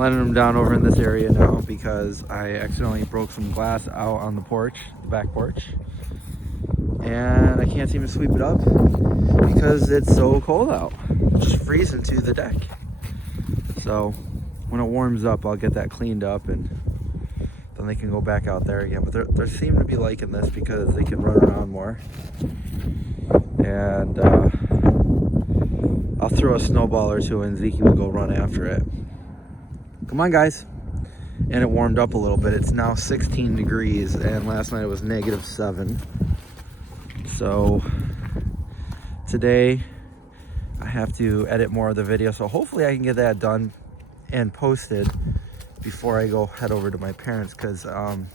letting them down over in this area now because I accidentally broke some glass out on the porch, the back porch. And I can't seem to sweep it up because it's so cold out. It's just freezing to the deck. So when it warms up, I'll get that cleaned up and then they can go back out there again. But they seem to be liking this because they can run around more. And I'll throw a snowball or two and Zeke will go run after it. Come on, guys. And it warmed up a little bit. It's now 16 degrees and last night it was -7. So today I have to edit more of the video. So hopefully I can get that done and posted before I go head over to my parents, because I'm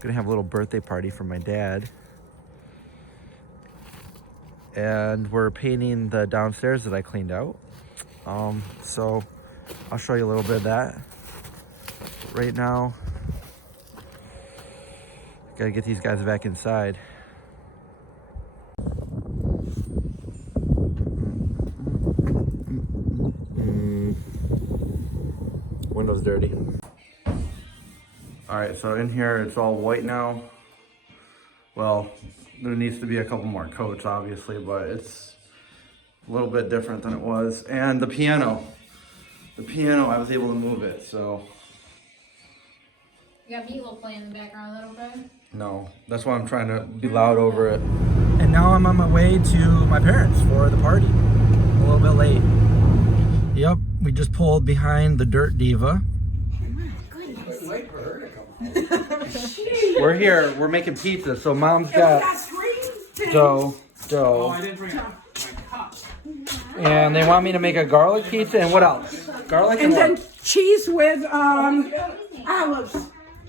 gonna have a little birthday party for my dad. And we're painting the downstairs that I cleaned out. So I'll show you a little bit of that. Right now, gotta get these guys back inside. Window's dirty. All right, so in here it's all white now. Well, there needs to be a couple more coats, obviously, but it's a little bit different than it was. And the piano, I was able to move it, so. You got Meatloaf playing in the background a little bit? No, that's why I'm trying to be loud over it. And now I'm on my way to my parents for the party. A little bit late. Yep, we just pulled behind the Dirt Diva. We're here, we're making pizza, so Mom's got dough. Oh, I didn't bring my cup. And they want me to make a garlic pizza, and what else? Garlic And and then cheese with olives.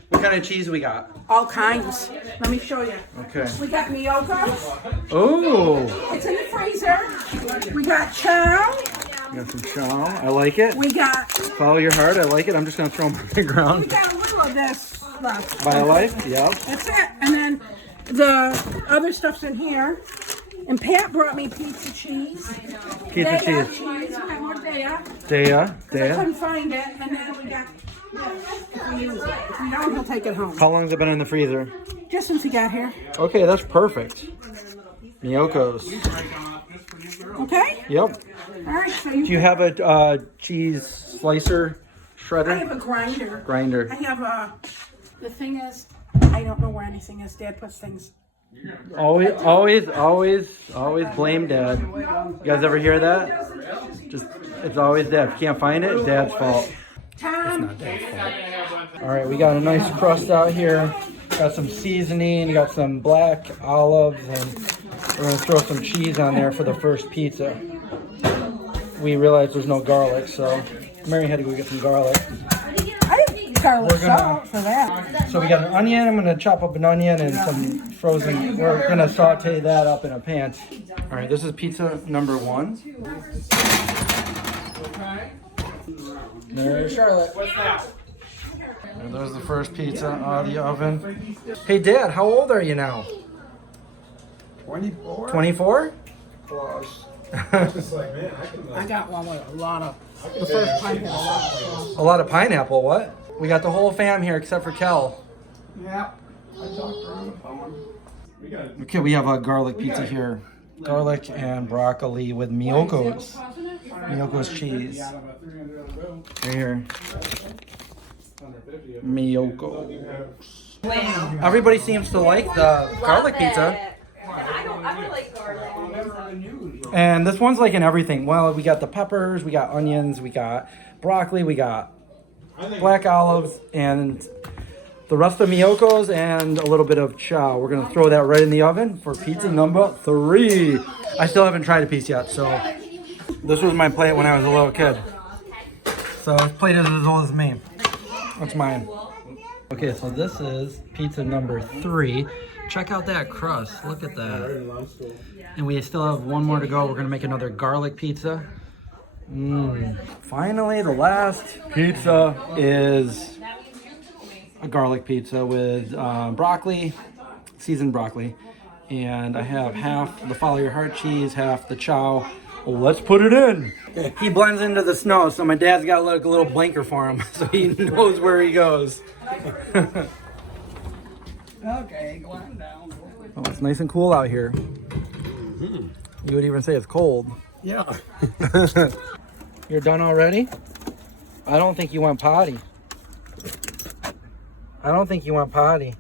what kind of cheese we got? All kinds. Let me show you. Okay. We got Miyoko. Oh, It's in the freezer. We got chow. got some chow. I like it. We got Follow your heart. I like it. I'm just gonna throw them on the we ground. got a little of this left. By life. Yep. That's it. And then the other stuff's in here. And Pat brought me pizza cheese. Pizza Daya cheese. We got more Daya. Daya. I couldn't find it. And then we got this. If we use it. If we don't, he'll take it home. How long has it been in the freezer? Just since he got here. Okay, that's perfect. Miyoko's. Okay? Yep. All right. So Do you have a cheese slicer I shredder? have a grinder. Grinder. I have a. The thing is, I don't know where anything is. Dad puts things. Always blame Dad. You guys ever hear that? Just, it's always Dad. If you can't find it, Dad's fault. Tom. Not Dad's fault. All right, we got a nice crust out here. Got some seasoning, got some black olives, and we're gonna throw some cheese on there for the first pizza. We realized there's no garlic, so Mary had to go get some garlic. I have garlic salt for that. So we got an onion. I'm gonna chop up an onion and some frozen. We're gonna saute that up in a pan. All right, this is pizza number 1. There's Charlotte. What's that? And there's the first pizza out of the oven. Hey, Dad, how old are you now? 24? 24? Plus. I got one with a lot of. The first time had a lot of. A lot of pineapple. What? We got the whole fam here except for Kel. Yeah. I talked to her on the phone. Okay, we have a garlic pizza here. Garlic and broccoli with Miyoko's. Miyoko's cheese. Right here. Miyoko's. Everybody seems to like the garlic pizza. I really like garlic. And this one's like in everything. Well, we got the peppers, we got onions, we got broccoli, we got black olives, and the rest of Miyoko's and a little bit of chow. We're gonna throw that right in the oven for pizza number 3. I still haven't tried a piece yet, so this was my plate when I was a little kid. So this plate is as old as me. That's mine. Okay, so this is pizza number 3. Check out that crust. Look at that. And we still have one more to go. We're gonna make another garlic pizza. Finally, the last pizza is a garlic pizza with broccoli, seasoned broccoli. And I have half the follow your heart cheese, half the chow, Let's put it in. He blends into the snow, so my dad's got like a little blanket for him, so he knows where he goes. Okay, go on down. Oh, it's nice and cool out here. You would even say it's cold. Yeah. You're done already? I don't think you went potty. I don't think you went potty.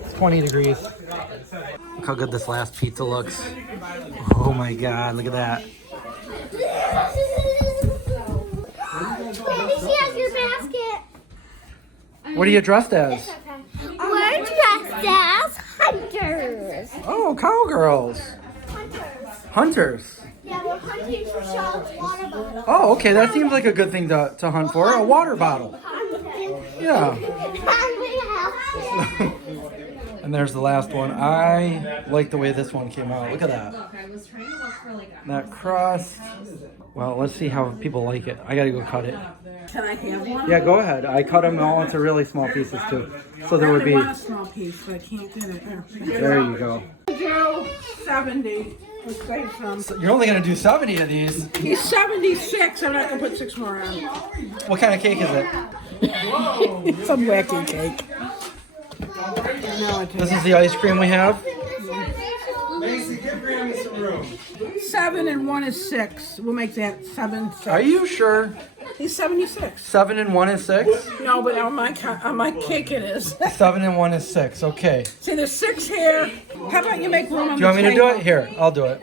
It's 20 degrees. Look how good this last pizza looks. Oh my God, look at that. Daddy, she has your basket. What are you dressed as? We're dressed as hunters. Oh, cowgirls. Hunters. Yeah, we're hunting for sharks, water bottles. Oh, okay, that seems like a good thing to hunt for. A water bottle. Yeah. And there's the last one. I like the way this one came out. Look at that. That crust. Well, let's see how people like it. I gotta go cut it. Can I have one? Yeah, go ahead. I cut them all into really small pieces too. So there would I be. want a small piece, but I can't get it. There you go. 70. Let's say some. So you're only gonna do 70 of these. He's 76. I'm not gonna put 6 more on. What kind of cake is it? Some wacky cake. No, This is the ice cream we have. Macy, give Grammy some room. 7 and 1 is 6. We'll make that 7. 6. Are you sure? He's 76. 7 and 1 is 6. No, but on my cake it is. 7 and 1 is 6. Okay. See, there's 6 here. How about you make room on Do you want me to do table? it? Here, I'll do it.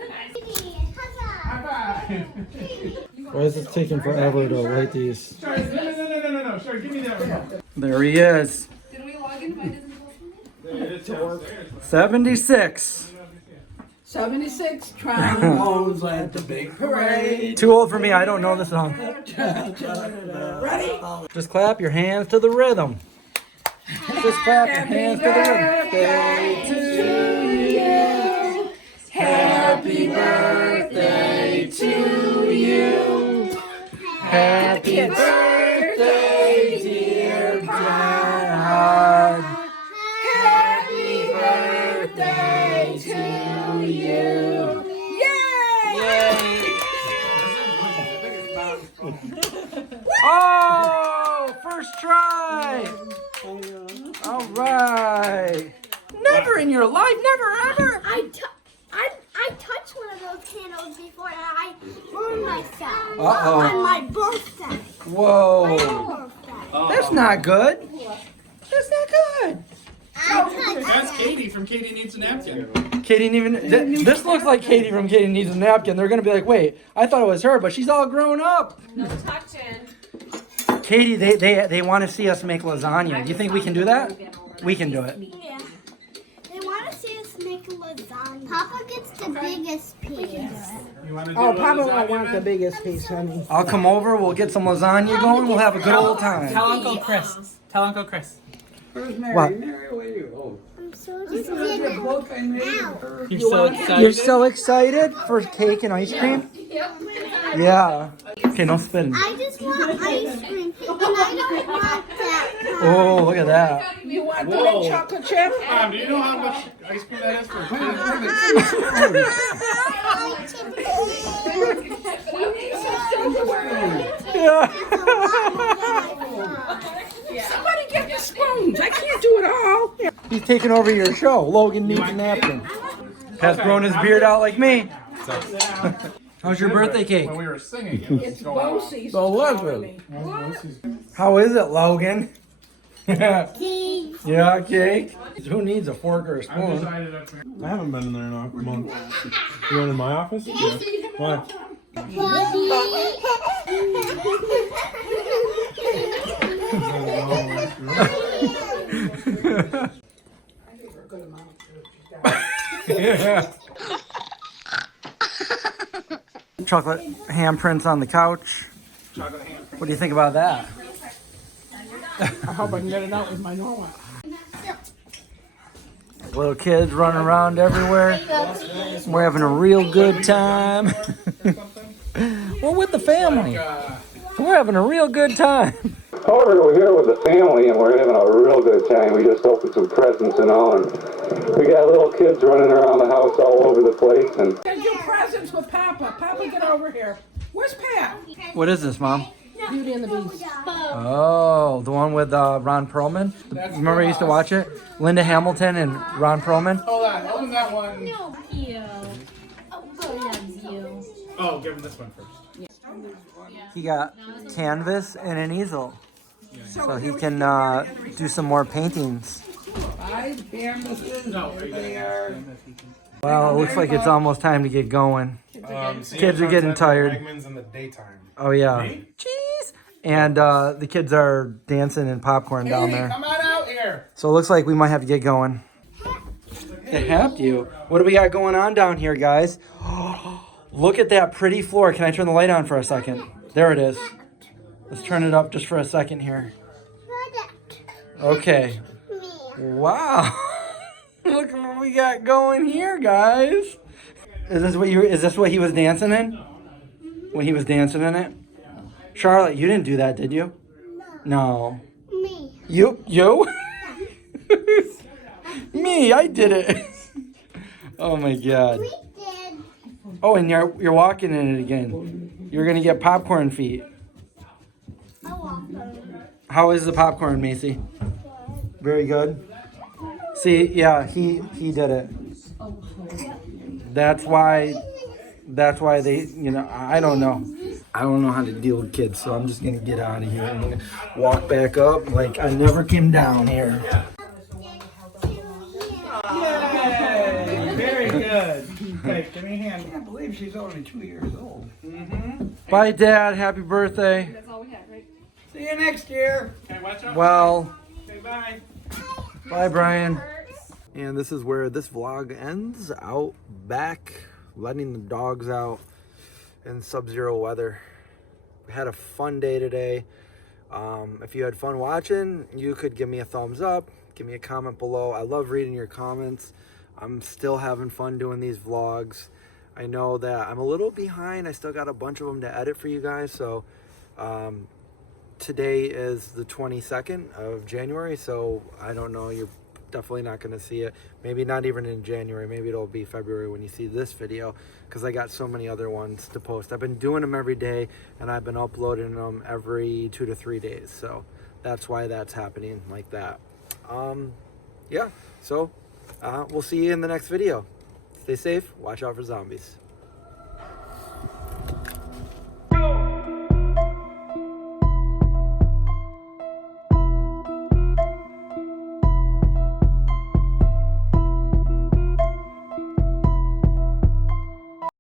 Why is it taking forever to light these? No. Sure, give me that one. There he is. Did we log in? Why doesn't it go 76. 76 trombones at the big parade. Too old for me. I don't know the song. Ready? Just clap your hands to the rhythm. Just clap your hands to the rhythm. Happy birthday to you. Happy birthday, dear God. Happy birthday to you. Yay! Oh, first try. All right. Never in your life, never ever. I touched one of those candles before and I burned myself Uh-oh. on my birthday. Whoa. Birthday. That's not good. That's not good. That's Katie from Katie Needs a Napkin. Katie didn't even. This looks like Katie from Katie Needs a Napkin. They're gonna be like, wait, I thought it was her, but she's all grown up. No touching. Katie, they want to see us make lasagna. Do you think we can do that? We can do it. Yeah. They want to see us make lasagna. Papa gets the biggest piece. You want to do Oh, a Papa lasagna, won't want the man? biggest piece, honey. I'll come over. We'll get some lasagna going. We'll have a good old time. Tell Uncle Chris. Tell Uncle Chris. Where's Mary? What? Mary, where are you? Oh. I'm so Look at the book I made her. You're so excited. You're so excited for cake and ice cream? Yeah. Okay, no spitting. I just want ice cream, and I don't want that. Oh, look at that. You want the mint chocolate chip? Mom, do you know how much ice cream that is for a Somebody get the spoons. I can't do it all. He's taking over your show. Logan needs a napkin. Has grown his beard out like me. How's your birthday cake? When we were singing it. It's Bosie's. Delicious. How is it, Logan? Yeah, cake. Who needs a fork or a I'm spoon? decided up here. I haven't been in there in a month. You went in my office? Yeah. Why? Yeah. Chocolate handprints on the couch. What do you think about that? I hope I can get it out with my normal. Little kids running around everywhere. We're having a real good time. We're with the family. We're having a real good time. However, we're here with the family and we're having a real good time. We just opened some presents and all, and we got little kids running around the house all over the place. And Send your presents with Papa. Papa Charlie, get over here. Where's Pat? What is this, Mom? Beauty and the Beast. Oh, the one with Ron Perlman. Remember I used to watch it? Linda Hamilton and Ron Perlman. Hold on, open that one. No, you. Oh, God loves you. Oh, give him this one first. He got canvas and an easel, so he can do some more paintings. 5 canvases. No, They are. Well, it looks like it's almost time to get going. Kids are getting tired. Wegmans in the daytime. Oh yeah. Jeez. And the kids are dancing and popcorn down there. Come on out here. So it looks like we might have to get going. They have you. What do we got going on down here, guys? Look at that pretty floor. Can I turn the light on for a second? There it is. Let's turn it up just for a second here. Okay. Wow. Look at what we got going here, guys. Is this what he was dancing in? When he was dancing in it? Charlotte, you didn't do that, did you? No. Me. You? Me, I did it. Oh my God. We did. Oh, and you're walking in it again. You're gonna get popcorn feet. I walked over. How is the popcorn, Macy? Very good. See, yeah, he did it. That's why they, I don't know. I don't know how to deal with kids, so I'm just gonna get out of here and walk back up like I never came down here. Yay! Very good. Okay, give me a hand. I can't believe she's only 2 years old. Bye, Dad. Happy birthday. That's all we had, right? See you next year. Okay, watch out. Well, Okay, bye. bye, Brian. And this is where this vlog ends, out back, letting the dogs out in sub-zero weather. We had a fun day today. If you had fun watching, you could give me a thumbs up, give me a comment below. I love reading your comments. I'm still having fun doing these vlogs. I know that I'm a little behind. I still got a bunch of them to edit for you guys. So today is the 22nd of January, so I don't know, you're definitely not going to see it. Maybe not even in January. Maybe it'll be February when you see this video, because I got so many other ones to post. I've been doing them every day, and I've been uploading them every 2 to 3 days. So that's why that's happening like that. Yeah, so we'll see you in the next video. Stay safe. Watch out for zombies.